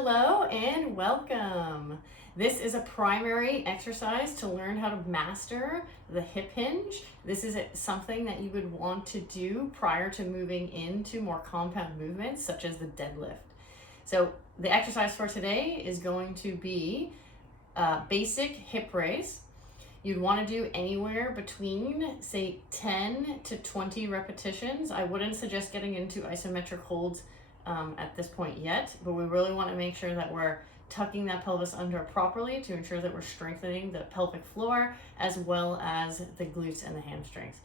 Hello and welcome. This is a primary exercise to learn how to master the hip hinge. This is something that you would want to do prior to moving into more compound movements such as the deadlift. So the exercise for today is going to be basic hip raise. You'd want to do anywhere between, say, 10 to 20 repetitions. I wouldn't suggest getting into isometric holds at this point yet, but we really want to make sure that we're tucking that pelvis under properly to ensure that we're strengthening the pelvic floor as well as the glutes and the hamstrings.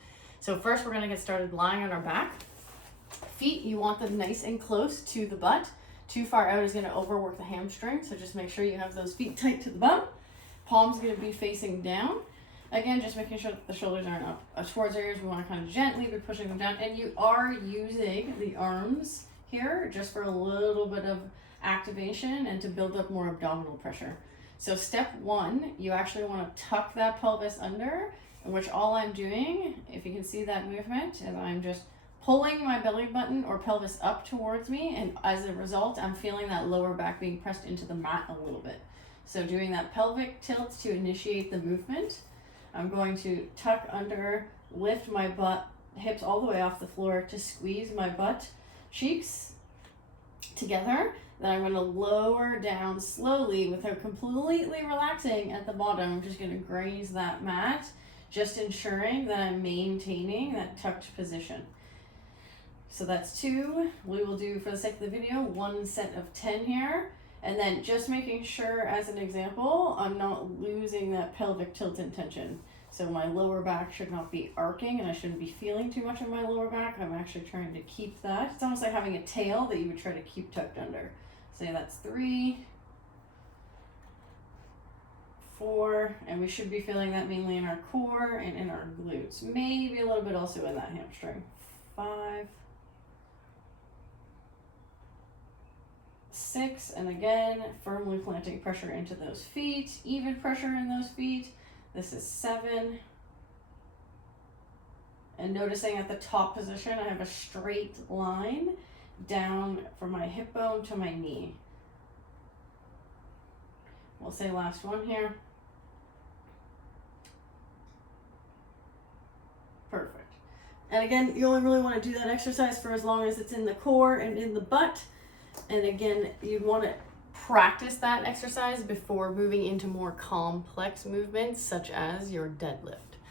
So first we're going to get started lying on our back. Feet, you want them nice and close to the butt. Too far out is going to overwork the hamstring, so just make sure you have those feet tight to the bum. Palms going to be facing down. Again, just making sure that the shoulders aren't up towards our ears. We want to kind of gently be pushing them down, and you are using the arms here just for a little bit of activation and to build up more abdominal pressure. So step one, you actually want to tuck that pelvis under, in which all I'm doing, if you can see that movement, is I'm just pulling my belly button or pelvis up towards me, and as a result, I'm feeling that lower back being pressed into the mat a little bit. So doing that pelvic tilt to initiate the movement. I'm going to tuck under, lift my butt, hips all the way off the floor to squeeze my butt cheeks together. Then I'm going to lower down slowly without completely relaxing at the bottom. I'm just going to graze that mat, just ensuring that I'm maintaining that tucked position. So that's two. We will do, for the sake of the video, one set of 10 here. And then just making sure, as an example, I'm not losing that pelvic tilt and tension. So my lower back should not be arcing, and I shouldn't be feeling too much of my lower back. I'm actually trying to keep that. It's almost like having a tail that you would try to keep tucked under. So that's 3, 4, and we should be feeling that mainly in our core and in our glutes. Maybe a little bit also in that hamstring. 5, 6, and again, firmly planting pressure into those feet, even pressure in those feet. This is 7. And noticing at the top position, I have a straight line down from my hip bone to my knee. We'll say last one here. Perfect. And again, you only really want to do that exercise for as long as it's in the core and in the butt. And again, you'd want to practice that exercise before moving into more complex movements such as your deadlift.